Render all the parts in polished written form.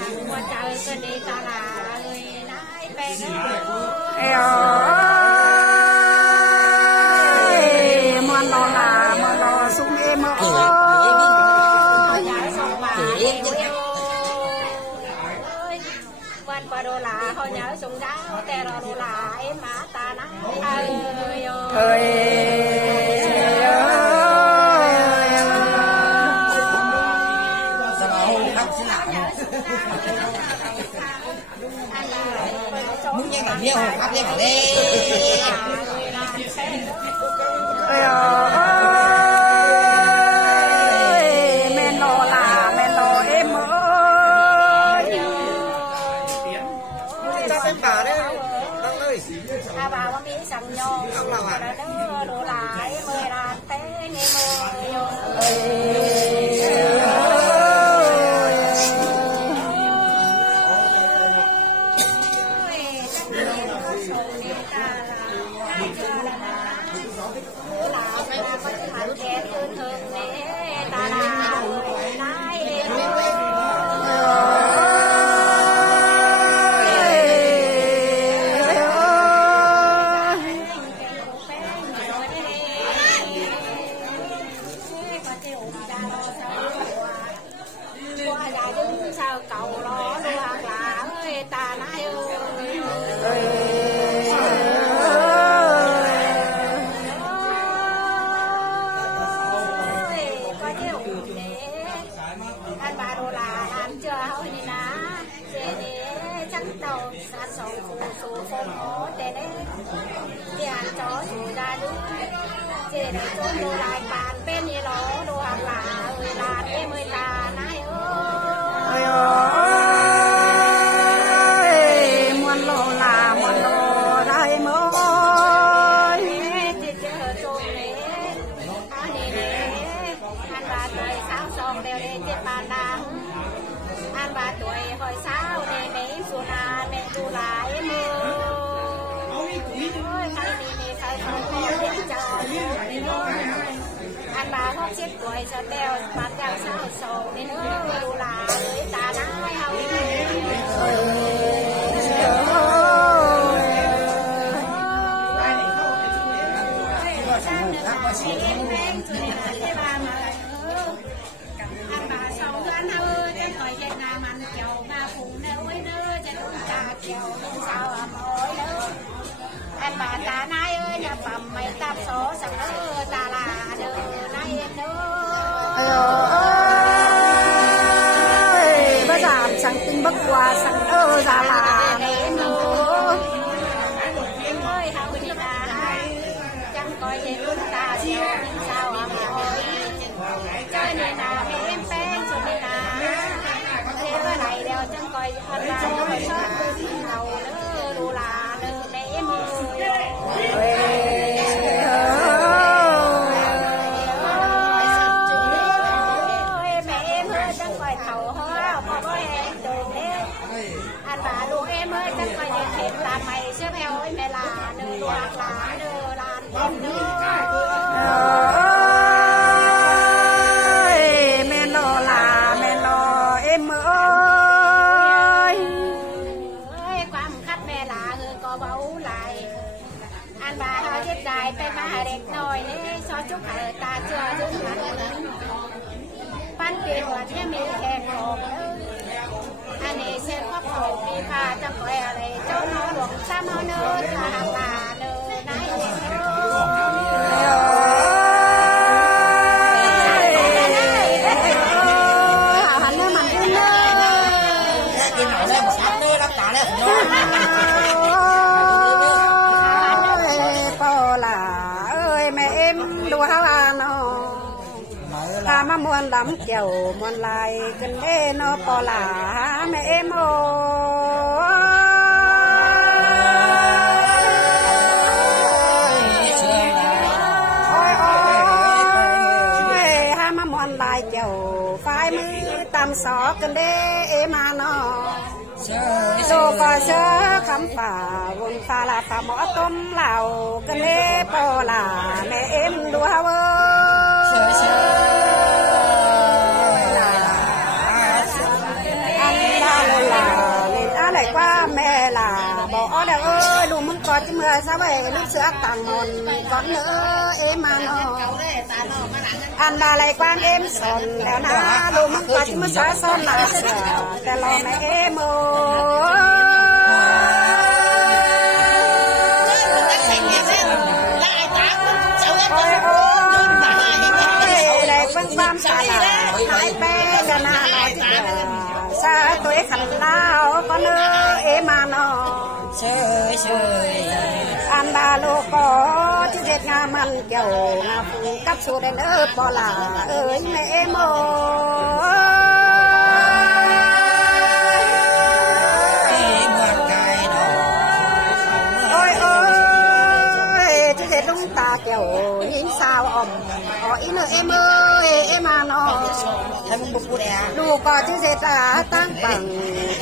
mua trời cái đi ta là người nãy bèn mòn lò là mòn lò sung em quan qua đô la họ nhớ sung giáo tè đô la em mà ta nãy muốn nghe cả nhiều phát nghe cả đây men lò em ơi ta xem cả đấy Đăng ơi bà có biết sẵn nhau là đó đồ lại mời là té nghe sao cầu đó luôn là ơi ta nãy anh bà đồ là ăn chưa hỏi đi ná để chắc đầu ăn sầu phù phong hổ để đấy ăn chó chủ ra đúng để trốn đồ lại bàn bên như đó đồ hàng là người là em ơi là nãy ơi mòn lò ra em ơi anh bà tuổi sao xong đều lên trên bàn đăng anh bà tuổi hỏi sao để mấy xuống là mẹ tu lại em ơi thằng đi phải không để chờ anh bà không chết tuổi giờ đeo bàn đăng sao sầu nên nữa tu là với ta nãy không anh bà sống anh ơi cái thời gian nam anh chầu mà phụ nữ nữa cho chúng ta chầu không sao à mỗi nữa anh bà ta nay ơi nhà phẩm mấy tạp số sẵn ơi ta là đời nay nữa bây giờ sáng tinh bất qua sẵn ra là em ơi hậu đi là chẳng coi thế chúng ta sao à mỗi chơi này là em bé cho nên là thế với này đều chẳng coi anh là nó phải đầu nữa đủ là nữa mẹ em ơi chẳng coi thầu hoa mà có em đường đấy anh bà đồ em ơi chẳng coi như thiệt là mày xếp theo ơi mẹ là nữa là nữa là em nữa men lò em ơi qua một khách mẹ là người có báu lại anh bà hơi chết dài tay bà đẹp nồi đấy so chúc ở ta chưa đứng hẳn ban tiền của thế mình khen hồn anh ấy xem khóc hồn đi pha trong coi ở đây cho nó luộc sao nó nữa là hàng là nữa nãy mà muốn lắm kiểu muốn lại cần đê nó bỏ là mẹ em ơi ha mà muốn lại kiểu phải mới tam xó cần đê em mà nó rồi có sơ khám phá vốn pha là pha mỏ tôm lào cần đê bỏ là mẹ em đùa ơi có chứ mưa sao về nước sữa tàng mòn còn nữa em mà nó ăn bà lại quan em sòn đeo na lù mong có chứ mưa xóa son là sữaแต่lo mẹ em đây vâng bám xa là hai bé gần nào xa tuổi khăn lao có nữa em mà nó ăn ba lô có chứ dệt nga mặn kiểu nga phụ cắp số đến ớt bò là ơi mẹ em ôi ôi chứ dệt đúng ta kiểu nhìn sao ổng có ý nữa em ơi em mà nó đủ có chứ dệt là tăng bằng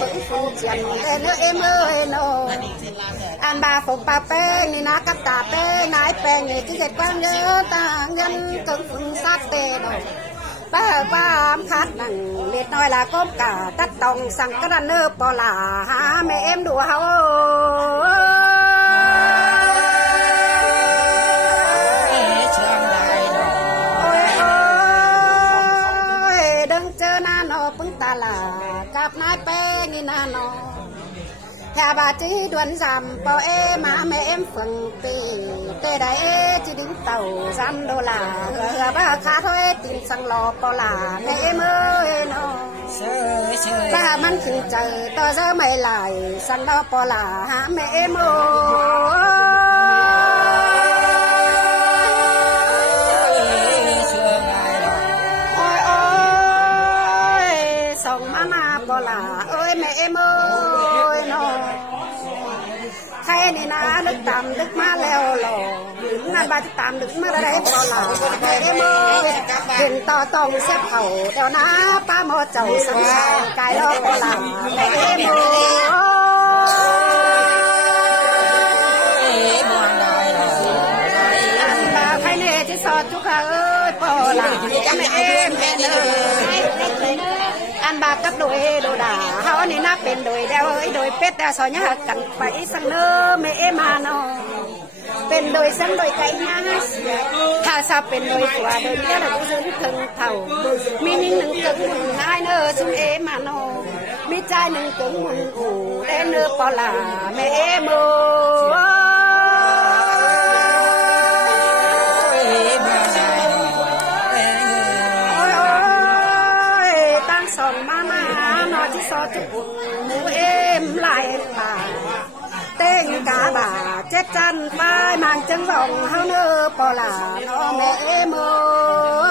vẫn phụ chuyện nữa em ơi nó ăn bà phục bà pe ni na cắt tà pe nái pe ni chứ dệt quang nhớ ta ngân cứng phun sát tê rồi bà khát bằng liệt nói là cốm cả tắt tòng sang cái đàn nơ bò là hả mẹ em đùa hao ôi đừng chơi na nó bưng ta là cặp nái pe ni na nó nhà bà chỉ đoán giảm bỏ em mà mẹ em phừng tì tê đại chỉ đứng tàu $100 bà khá thôi tìm sang lò bỏ là mẹ em ơi nó bà mang khử trời to giờ mày lại sang đó bỏ là hả mẹ em ơi ôi ôi sống mama bỏ là ơi mẹ em ơi nó này na đức tạm đức má leo lò na ba đức tạm đức má đấy bỏ là mẹ em ơi hình to tông xếp hậu đeo na ba mò chầu sẵn sàng cái đó bỏ là mẹ em ơi anh bà khai nè chứ sọt chú cả ơi bỏ là mẹ em ơi anh bà cấp đôi đồ đà họ này naเป็นđôi đeo ơi đôi pet đeo soi nhá cắn phải sang nơ mẹ em mà nóเป็นđôi sang đôi cái nháถ้าsaoเป็นđôi quả đôi kia là cũng dưỡng thân thầu mi ninh nâng cứng mừng ai nơ xuống em mà nó mi trai nâng cứng mừng ủ đen nơ bỏ là mẹ em ơi sòng mama nó chỉ so chụp mũ em lại bà tên cả bà chết chân vai mang chân vòng hao nơ bỏ là nó mẹ em ơi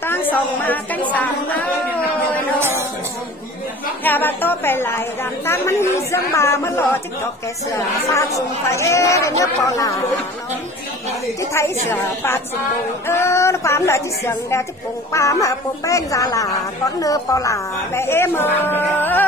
tăng sòng mà cánh sàng nhà bà tôi về lại làm tan mình dân bà mới lo chứ có cái sữa xa xung phải để nhớ bỏ là chứ thấy sữa bát xung bùng nó bám lại chứ sườn đeo chứ bùng bám mà bùng bên ra là con nơ bỏ là mẹ em ơi